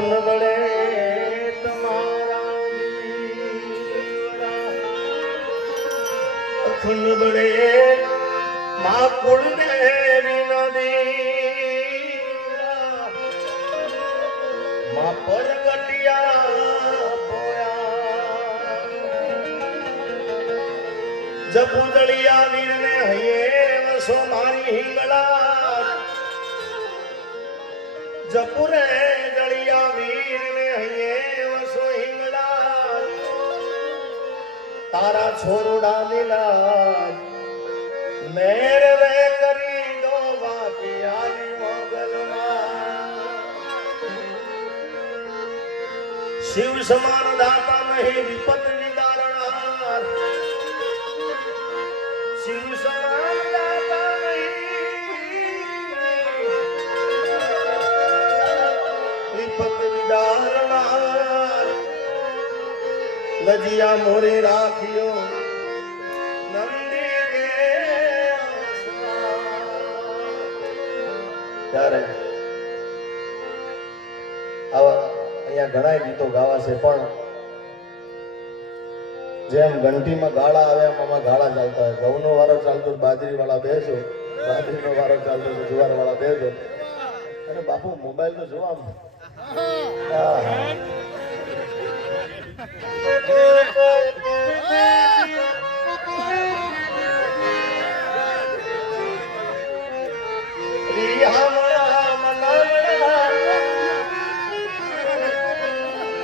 બળે તમારા અખંડ બળે મા કુળ દેવી નદી મા પરગટિયા પોયા જપુ દળિયા વીર ને હૈયે વસો મારી હિંગળા જપુરે દળિયા વીર ને હૈયે વસો હિંગળા તારા છોરડા લીલા મેર રે કરી દો વાપિયાની મોગલમાં શિવ સમાન દાતા નહીં વિપત નિદારણાર શિવ સમાન દાતા નહીં વિપત નિદારણાર લજિયા મોરે રાખ્યો નંદી કે ત્યારે આવા અહીંયા ઘણા ગીતો ગાવા છે પણ જેમ ઘંટીમાં ગાળા આવે એમ આમાં ગાળા ચાલતા હોય ઘઉંનો વારો ચાલતો બાજરી વાળા બેસો બાજરીનો વારો ચાલતો જુવાર વાળા બેસો અને બાપુ મોબાઈલ તો જોવા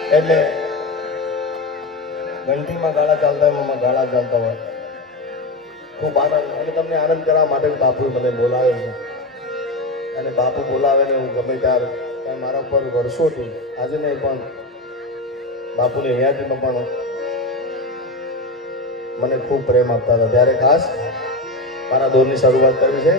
એટલે ઘંટીમાં ગાળા ચાલતા હોય એમાં ગાળા ચાલતા હોય ખૂબ આનંદ અને તમને આનંદ કરવા માટે બાપુ મને બોલાવે છે અને બાપુ બોલાવે ને હું ગમે ત્યારે મારા ઉપર વર્ષોથી આજે નહીં પણ બાપુની હયાતીમાં પણ મને ખૂબ પ્રેમ આપતા હતા ત્યારે ખાસ મારા દોરની શરૂઆત કરવી છે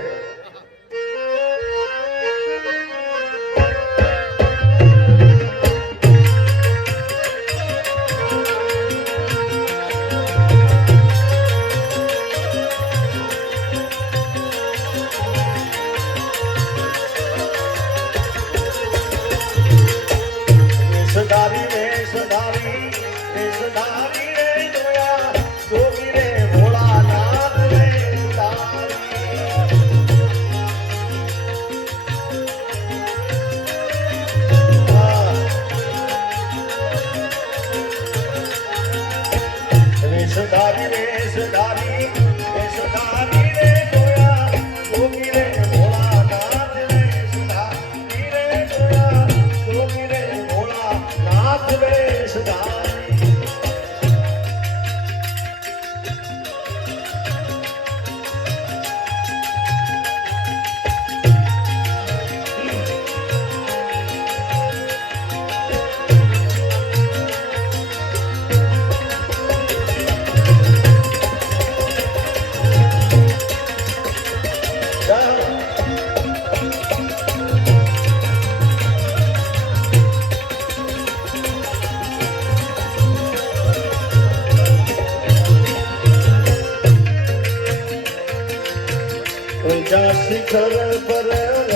શિખર પર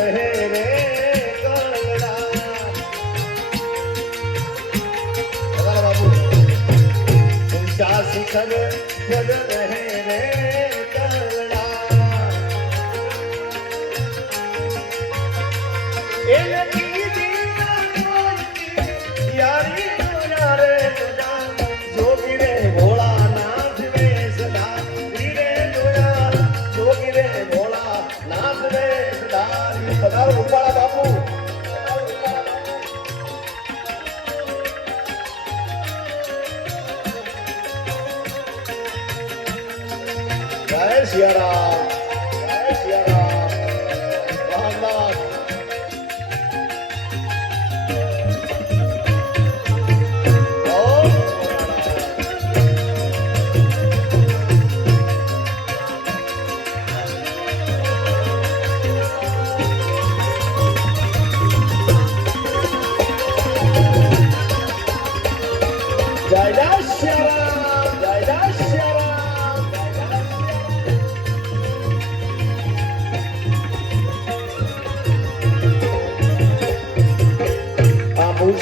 રહે રે કાંગડા બાબુ ઊંચા શિખર પર રહે રે કાંગડા એ નથી યારી રે તુજા જોગી રે ભોળાનાથ રે સદા રે જોયા જોગી રે ભોળા નાથ રે સદારી પધારો રૂપાળા બાપુ જય સિયારામ જય સિયારામ રામનાથ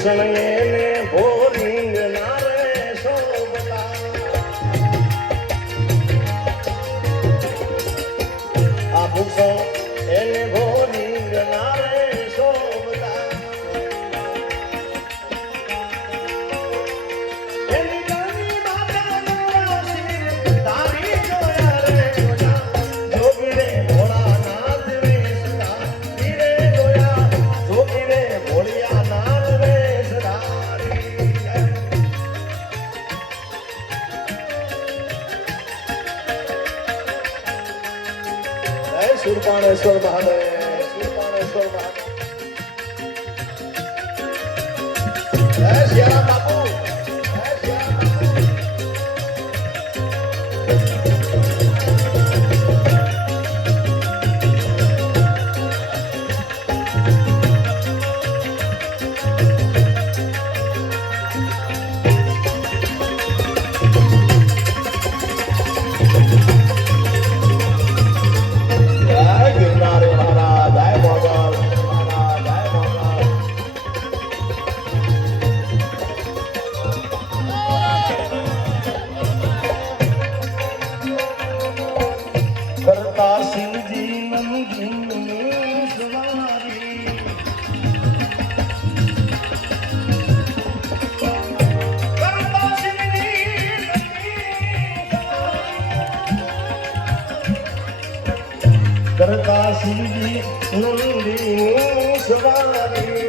ભૂષણ એને ભોરિંગ નારે શોભતા આ ભૂષણ એને ભોરિંગ નારે શોભતા એની નાની માતાના શિર તારી જોયા રે જોગી રે ભોળાનાથ રે સદા ધીરે જોયા જોગી રે ભોળિયાનાથ રે સદા સુરપાણેશ્વર મહાદેવ સુરપાણેશ્વર મહાદેવ જય સિયારામ બાપુ જય સિયારામ બાપુ જય ગિરનારી મહારાજ જય મોગલ મહારાજ જય મોગલ કરતા શિવજી નંદીની સવારી કરતા શિવજી કરતા શિવજી નંદીની સવારી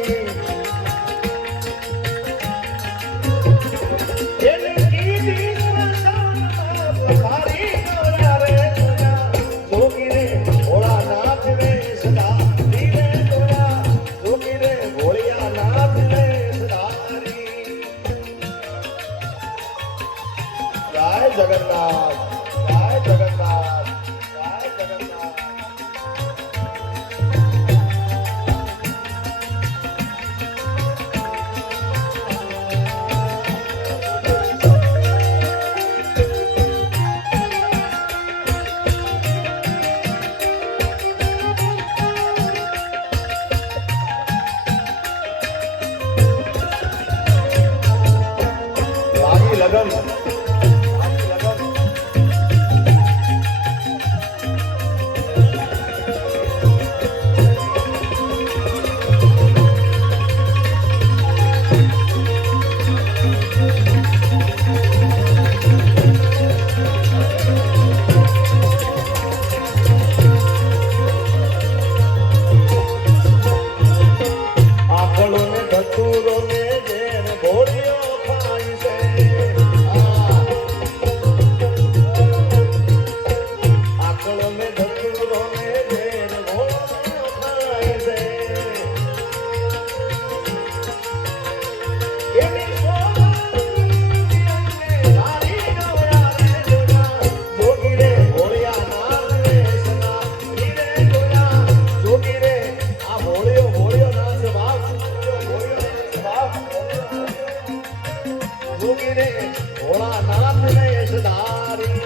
એને કીધી સ્મશાનમાં પથારી ગોરા રે જોગી રે ભોળાનાથ રે સદા ધીરે જોયા જોગી રે ભોળિયાનાથ રે સદારી જય જગન્નાથ જય જગન્નાથ જય જગન્નાથ લાગી લગન લાગી લગન આંખોને ધતુરોને જેન ભોળિયો ખાય છે આંખોને ધતુરોને જેન ભોળિયો ખાય છે એની તારી જોયા રે જોગી રે ભોળિયાનાથ રે સદા ધીરે જોયા જોગી રે આ ભોળિયો ભોળિયો નાથ બાપ જોગી રે ભોળાનાથ રે સદારી